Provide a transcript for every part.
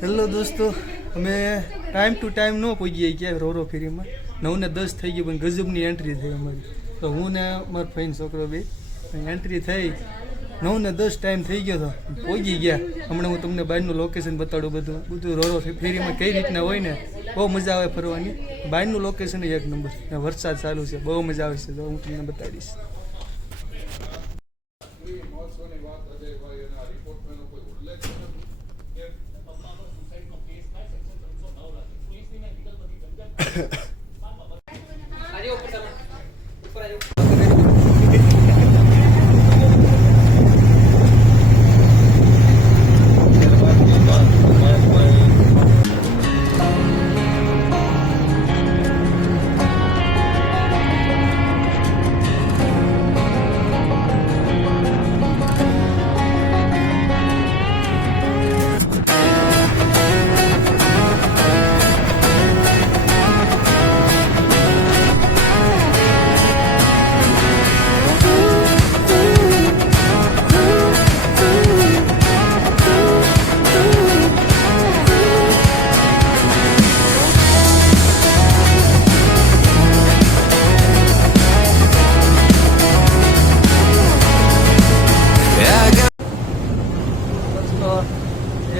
Hello દોસ્તો, અમે time to time ન પહોંચીએ ક્યાંય રોરો ફેરીમાં 9 ને 10 થઈ ગઈ પણ ગજબની એન્ટ્રી થઈ અમારી. તો હું ને મારો ફ્રેન્ડ છોકરો બે એન્ટ્રી થઈ 9 ને 10 ટાઈમ થઈ ગયો તો પહોંચી ગયા. હમણાં હું તમને બહારનું લોકેશન બતાડું. બધું રોરો ફેરીમાં કઈ રીતના હોય ને બહુ મજા આવે ફરવાની. બહારનું લોકેશન એક નંબર. વરસાદ ચાલુ છે, બહુ મજા આવે છે. તો હું તમને બતાવીશ.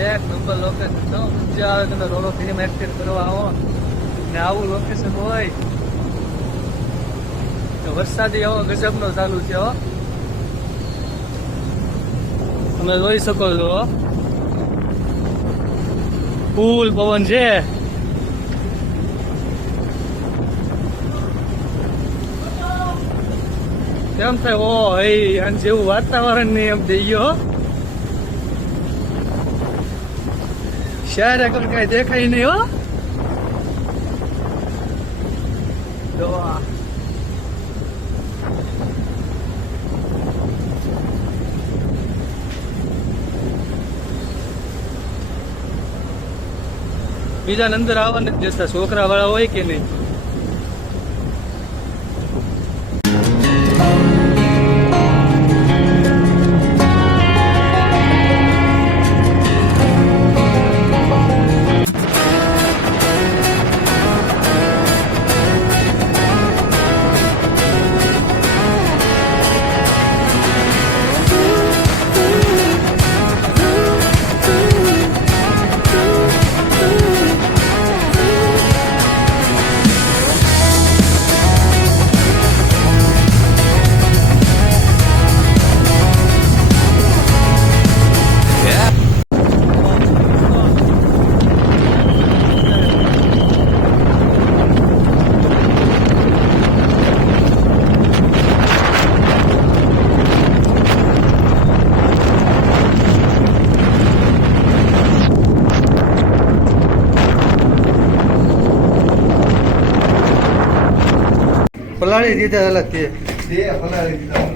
એક નંબર લોકેશન તો મજા આવે. તમે રોરો ફિલ્મ એક્ટિવ કરવા આવો ને આવું લોકેશન હોય તો વરસાદી એવો ગજબનો ચાલુ છે. તમે જોઈ શકો છો ફૂલ પવન છે. કેમ થાય ઓ આને જેવું વાતાવરણ નહીં એમ થઈ ગયો. શહેર આગળ કઈ દેખાય નહીં હો. બીજા અંદર આવવા નથી દેતા, છોકરા વાળા હોય કે નહીં. પલાળી દીધા અલગ તે પલાળી દીધા.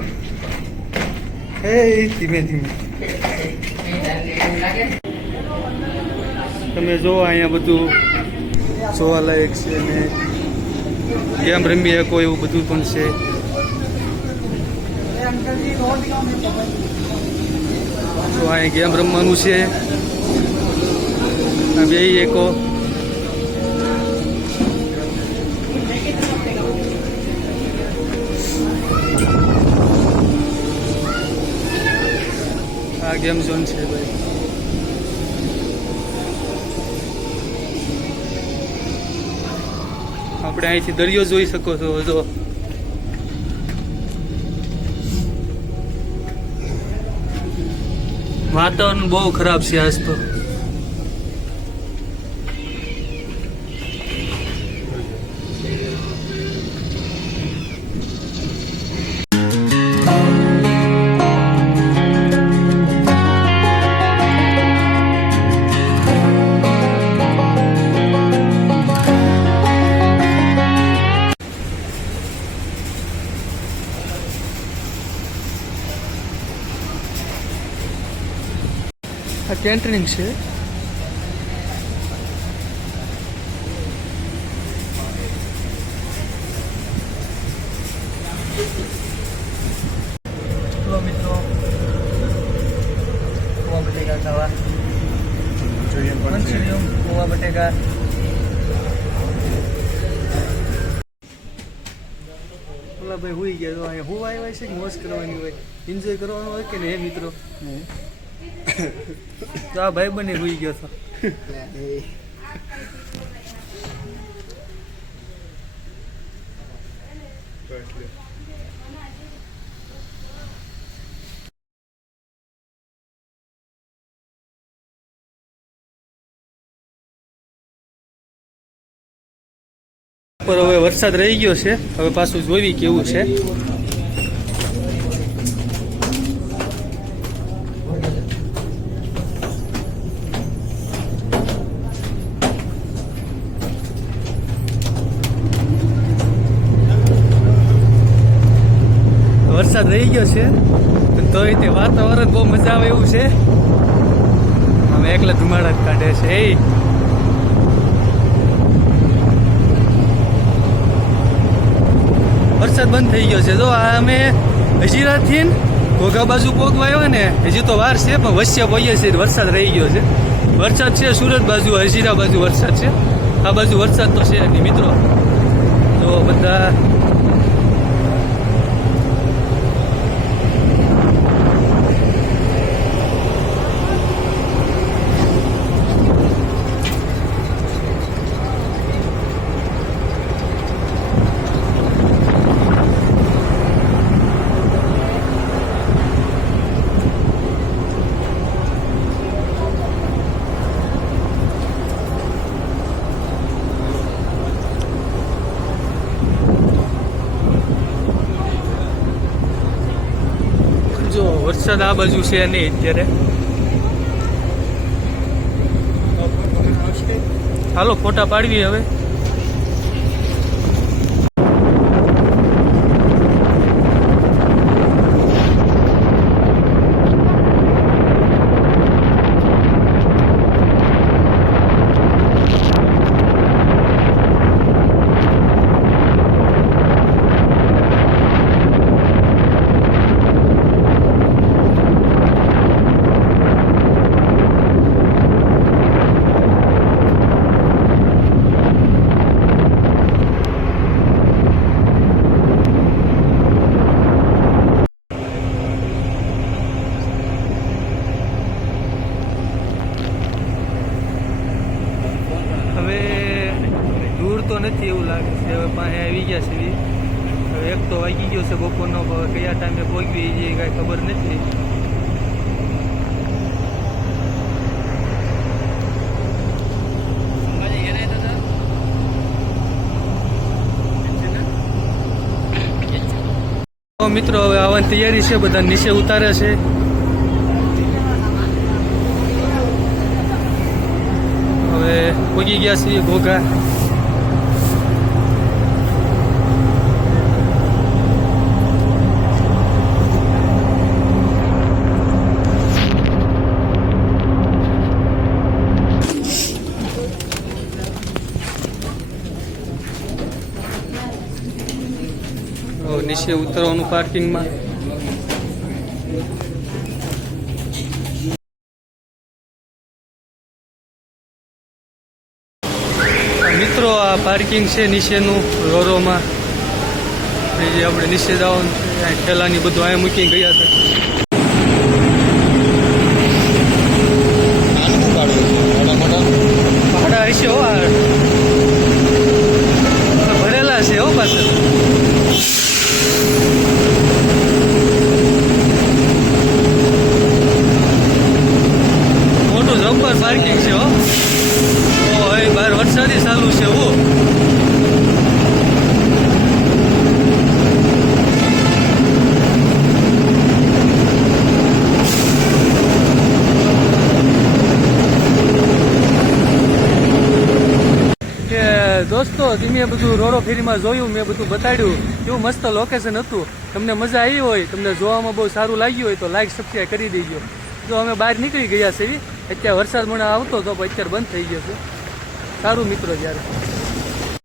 ધીમે ધીમે તમે જો અહીંયા બધું જોવાલાયક છે ને ગેમ રમી શકો એવું બધું પણ છે. તો અહીંયા ગેમ રમવાનું છે. બે એકો આ ગેમ ઝોન છે ભાઈ. આપણે અહીંથી દરિયો જોઈ શકો છો. જો વાતાવરણ બહુ ખરાબ છે આજ તો. આ કેન્ટરિંગ છે. મિત્રો મંચુરિયમ ગોવા બટેકા. ઓલા ભાઈ હુઈ ગયા તો અહીંયા હું આવ્યા છે કે મોજ કરવાની હોય એન્જોય કરવાનું હોય કે ને મિત્રો. તો આ ભાઈ બને હુઈ ગયો હતો. પર હવે વરસાદ રહી ગયો છે. હવે પાછું જોઈ કેવું છે. વરસાદ રહી ગયો છે તો તે વાતાવરણ બહુ મજા આવે એવું છે. અમે એકલા ધુમાડા જ કાઢે છે. વરસાદ બંધ થઈ ગયો છે. તો આ અમે હજીરાથી ઘોઘા બાજુ પોગવા આવ્યા ને હજી તો વાર છે પણ વચ્ચે પહોંચીએ છીએ વરસાદ રહી ગયો છે. વરસાદ છે સુરત બાજુ હજીરા બાજુ વરસાદ છે. આ બાજુ વરસાદ તો છે નહીં મિત્રો. તો બધા વરસાદ આ બાજુ છે નહીં અત્યારે. હાલો ફોટા પાડવી હવે. તો નથી એવું લાગે છે. હવે પાસે આવી ગયા છે. હવે એક તો વાગી ગયો છે બપોરનો. કયા ટાઈમે પહોંચવી એ કાંઈ ખબર નથી. મિત્રો હવે આવવાની તૈયારી છે. બધા નીચે ઉતારે છે. હવે પહોંચી ગયા છીએ ઘોઘા. નીચે ઉતરવાનું પાર્કિંગમાં. મિત્રો આ પાર્કિંગ છે નીચેનું રોરોમાં. જે આપણે નીચે જવાનું છે ઠેલાની બધું અહીંયા મૂકી ગયા હતા. ભાડા હશે હો ભરેલા છે હો પાછળ. જબ્બર પાર્કિંગ છે હો. હવે બહાર વરસાદી ચાલુ છે. દોસ્તો મેં બધું રોરો ફેરીમાં જોયું, મેં બધું બતાડ્યું. કેવું મસ્ત લોકેશન હતું. તમને મજા આવી હોય, તમને જોવામાં બહુ સારું લાગ્યું હોય તો લાઈક સબસ્ક્રાઈબ કરી દેજો. જો અમે બહાર નીકળી ગયા છે. અત્યારે વરસાદ મને આવતો હતો પણ અત્યારે બંધ થઈ ગયો છે. સારું મિત્રો જ્યારે